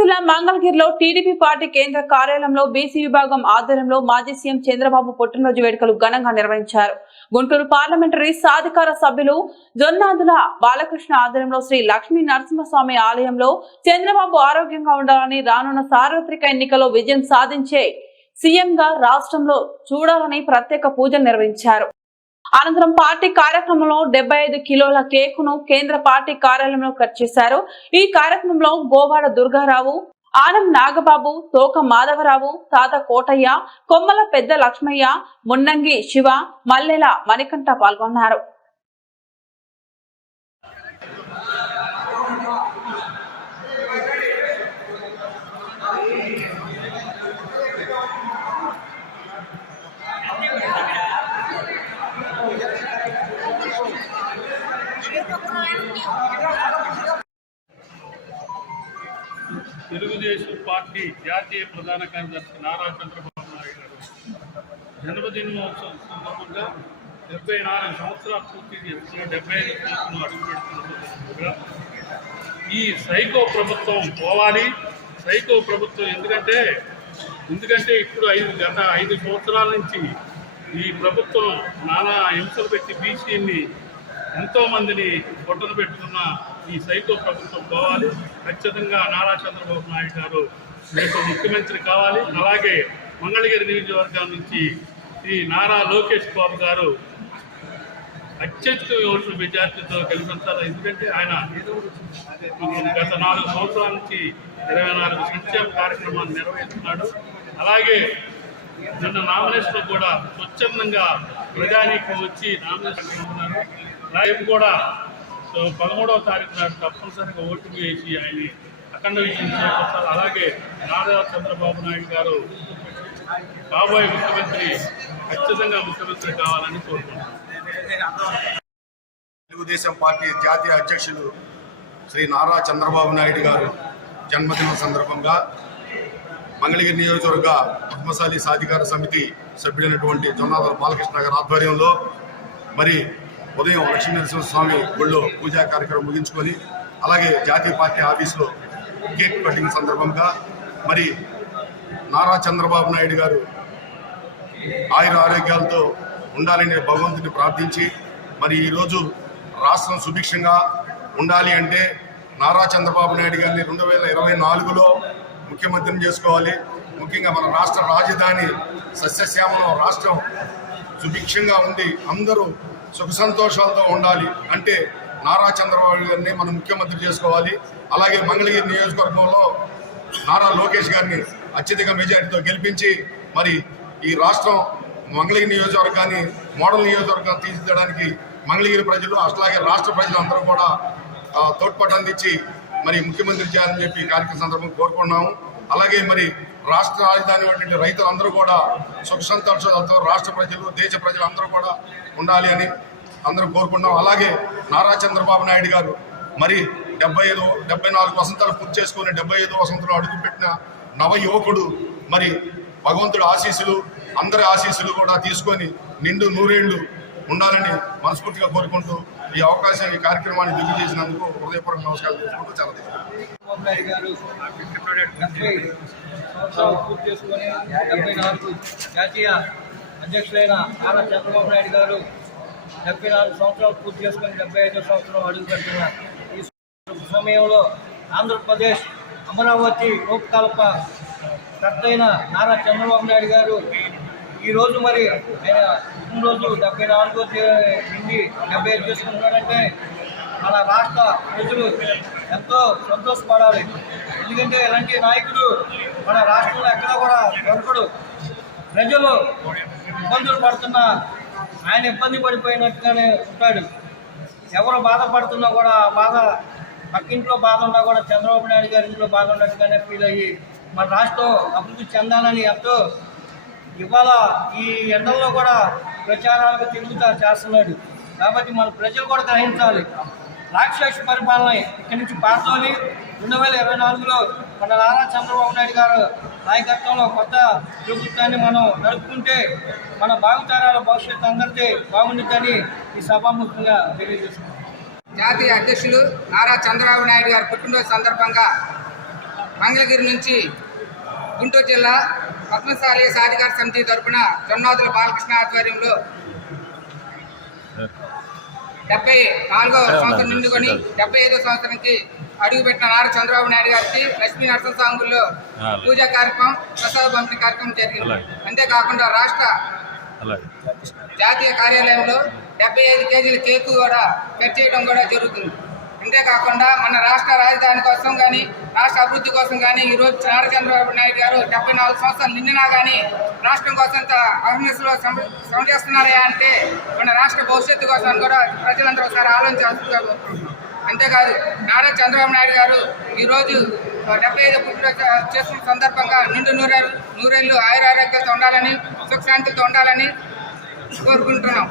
జిల్లా మంగళగిరిలో TDP party కేంద్ర కార్యాలయంలో బీసీ విభాగం ఆధ్వర్యంలో మాజీ సీఎం చంద్రబాబు పుట్టినరోజు వేడుకలు ఘనంగా నిర్వహించారు. గుంటూరు పార్లమెంటరీ సాధికార సభ్యులు జొన్నాదుల బాలకృష్ణ ఆధ్వర్యంలో శ్రీ లక్ష్మీ నరసింహస్వామి ఆలయంలో చంద్రబాబు ఆరోగ్యంగా ఉండాలని, రానున్న సార్వత్రిక ఎన్నికల్లో విజయం సాధించే సీఎంగా రాష్ట్రంలో చూడాలని ప్రత్యేక పూజలు నిర్వహించారు. అనంతరం పార్టీ కార్యక్రమంలో 75 కిలోల కేకును కేంద్ర పార్టీ కార్యాలయంలో కట్ చేశారు. ఈ కార్యక్రమంలో గోవాడ దుర్గారావు, ఆనం నాగబాబు, తోక మాధవరావు, తాత కోటయ్య, కొమ్మల పెద్ద లక్ష్మయ్య, మున్నంగి శివ, మల్లెల మణికంఠ పాల్గొన్నారు. తెలుగుదేశం పార్టీ జాతీయ ప్రధాన కార్యదర్శి నారా చంద్రబాబు నాయుడు గారు జన్మదినోత్సవం సందర్భంగా 74 సంవత్సరాలు పూర్తి చేసుకుని 75 సంవత్సరాలు అడుగుపెడుతున్న ఈ సైకో ప్రభుత్వం పోవాలి. సైకో ప్రభుత్వం ఎందుకంటే ఇప్పుడు గత 5 సంవత్సరాల నుంచి ఈ ప్రభుత్వం నానా హింసలు పెట్టి బీసీని ఎంతోమందిని పొట్టను పెట్టుకున్న ఈ సైకో ప్రభుత్వం పోవాలి. ఖచ్చితంగా నారా చంద్రబాబు నాయుడు గారు రేపు ముఖ్యమంత్రి కావాలి. అలాగే మంగళగిరి నియోజకవర్గం నుంచి ఈ నారా లోకేష్ బాబు గారు అత్యధిక ఓట్ల మెజార్టీతో గెలిపించాలి. ఎందుకంటే ఆయన గత 4 సంవత్సరాల నుంచి 24 సంక్షేమ కార్యక్రమాలు నిర్వహిస్తున్నాడు. అలాగే నిన్న నామినేషన్ కూడా స్వచ్ఛందంగా ప్రజానీకం వచ్చి నామినేషన్ చేస్తున్నారు. రేపు కూడా 13వ తారీఖు నాడు తప్పనిసరిగా ఓటు వేసి ఆయన అఖండ విజయం చేపట్టాలి. అలాగే నారా చంద్రబాబు నాయుడు గారు కాబోయే ముఖ్యమంత్రి ఖచ్చితంగా ముఖ్యమంత్రి కావాలని కోరుకుంటున్నారు. తెలుగుదేశం పార్టీ జాతీయ అధ్యక్షులు శ్రీ నారా చంద్రబాబు నాయుడు గారు జన్మదినం సందర్భంగా మంగళగిరి నియోజకవర్గ పద్మశాలి సాధికార సమితి సభ్యుడైనటువంటి జొన్నాదుల బాలకృష్ణ గారి ఆధ్వర్యంలో మరి ఉదయం లక్ష్మీ నరసింహస్వామి గుళ్ళో పూజా కార్యక్రమం ముగించుకొని అలాగే జాతీయ పార్టీ ఆఫీసులో కేక్ కటింగ్ సందర్భంగా మరి నారా చంద్రబాబు నాయుడు గారు ఆయుర ఆరోగ్యాలతో ఉండాలని భగవంతుని ప్రార్థించి మరి ఈరోజు రాష్ట్రం సుభిక్షంగా ఉండాలి అంటే నారా చంద్రబాబు నాయుడు గారిని 2024లో ముఖ్యమంత్రిని చేసుకోవాలి. ముఖ్యంగా మన రాష్ట్ర రాజధాని సస్యశ్యామలం రాష్ట్రం సుభిక్షంగా ఉండి అందరూ సుఖ సంతోషాలతో ఉండాలి అంటే నారా చంద్రబాబు గారిని మనం ముఖ్యమంత్రి చేసుకోవాలి. అలాగే మంగళగిరి నియోజకవర్గంలో నారా లోకేష్ గారిని అత్యధిక మెజారిటీతో గెలిపించి మరి ఈ రాష్ట్రం మంగళగిరి నియోజకవర్గాన్ని మోడల్ నియోజకవర్గాన్ని తీర్చిదిద్దడానికి మంగళగిరి ప్రజలు అట్లాగే రాష్ట్ర ప్రజలందరూ కూడా తోడ్పాటు అందించి మరి ముఖ్యమంత్రి చేయాలని చెప్పి కార్యక్రమం సందర్భంగా కోరుకున్నాము. అలాగే మరి రాష్ట్ర రాజధాని వంటి రైతులందరూ కూడా సుఖ సంతోషాలతో రాష్ట్ర ప్రజలు దేశ ప్రజలు అందరూ కూడా ఉండాలి అని అందరూ కోరుకున్నాం. అలాగే నారా చంద్రబాబు నాయుడు గారు మరి 74 వసంతాలు పూర్తి చేసుకుని 75 వసంతంలో అడుగుపెట్టిన నవ యువకుడు. మరి భగవంతుడు ఆశీస్సులు అందరి ఆశీస్సులు కూడా తీసుకొని నిండు నూరేళ్లు ఉండాలని మనస్ఫూర్తిగా కోరుకుంటూ ఈ అవకాశం ఈ కార్యక్రమాన్ని దిగ్గు చేసినందుకు హృదయపూర్వక నమస్కారం చేసుకుంటూ చాలా పూర్తి చేసుకొని 74 జాతీయ అధ్యక్షులైన నారా చంద్రబాబు నాయుడు గారు 74 సంవత్సరాలు పూర్తి చేసుకొని 75వ సంవత్సరం అడుగుపెడుతున్న ఈ సమయంలో ఆంధ్రప్రదేశ్ అమరావతి రూపకల్ప కర్తైన నారా చంద్రబాబు నాయుడు గారు ఈరోజు మరి ఆయన రోజు 74 నుండి 75 చేసుకుంటున్నారంటే మన రాష్ట్ర ప్రజలు ఎంతో సంతోషపడాలి. ఎందుకంటే ఇలాంటి నాయకుడు మన రాష్ట్రంలో ఎక్కడా కూడా దొరకడు. ప్రజలు ఇబ్బందులు పడుతున్నా ఆయన ఇబ్బంది పడిపోయినట్టుగానే ఉంటాడు. ఎవరు బాధపడుతున్నా కూడా బాధ పక్కింట్లో బాధ ఉన్నా కూడా చంద్రబాబు నాయుడు గారి ఇంట్లో బాధ ఉన్నట్టుగానే ఫీల్ అయ్యి మన రాష్ట్రం అభివృద్ధి చెందాలని ఎంతో ఇవాళ ఈ ఎండల్లో కూడా ప్రచారాలకు తిరుగుతా చేస్తున్నాడు. కాబట్టి మన ప్రజలు కూడా గ్రహించాలి. రాక్షస పరిపాలన ఇక్కడి నుంచి పాతోని 2024లో మన నారా చంద్రబాబు నాయుడు గారు నాయకత్వంలో కొత్త ప్రభుత్వాన్ని మనం నడుపుకుంటే మన భావితరాల భవిష్యత్తు అందరికీ బాగుంటుందని ఈ సభాముఖంగా తెలియజేస్తున్నాం. జాతీయ అధ్యక్షులు నారా చంద్రబాబు నాయుడు గారి పుట్టినరోజు సందర్భంగా మంగళగిరి నుంచి గుంటూరు జిల్లా పద్మశాలి సాధికార సమితి తరపున జొన్నాదుల బాలకృష్ణ ఆధ్వర్యంలో 74వ సంవత్సరం నిండుకొని 75వ సంవత్సరానికి అడుగుపెట్టిన నారా చంద్రబాబు నాయుడు గారికి లక్ష్మీ నరసింహస్వామి పూజా కార్యక్రమం, ప్రసాద పంపిణీ కార్యక్రమం జరిగింది. అంతేకాకుండా రాష్ట్ర జాతీయ కార్యాలయంలో 75 కేజీల కేకు కూడా కట్ చేయడం కూడా జరుగుతుంది. అంతేకాకుండా మన రాష్ట్ర రాజధాని కోసం కానీ రాష్ట్ర అభివృద్ధి కోసం కానీ ఈరోజు నారా చంద్రబాబు నాయుడు గారు 74 సంవత్సరాలు నిండినా కానీ రాష్ట్రం కోసం అహర్నిశలో శ్రమ చేస్తున్నారా అంటే మన రాష్ట్ర భవిష్యత్తు కోసం కూడా ప్రజలందరూ ఒకసారి ఆలోచించాల్సిందిగా. అంతేకాదు నారా చంద్రబాబు నాయుడు గారు ఈరోజు 75 పుట్టినరోజు చేసుకున్న సందర్భంగా నిండు నూరేళ్ళు ఆయురారోగ్యాలతో ఉండాలని, సుఖశాంతితో ఉండాలని కోరుకుంటున్నాం.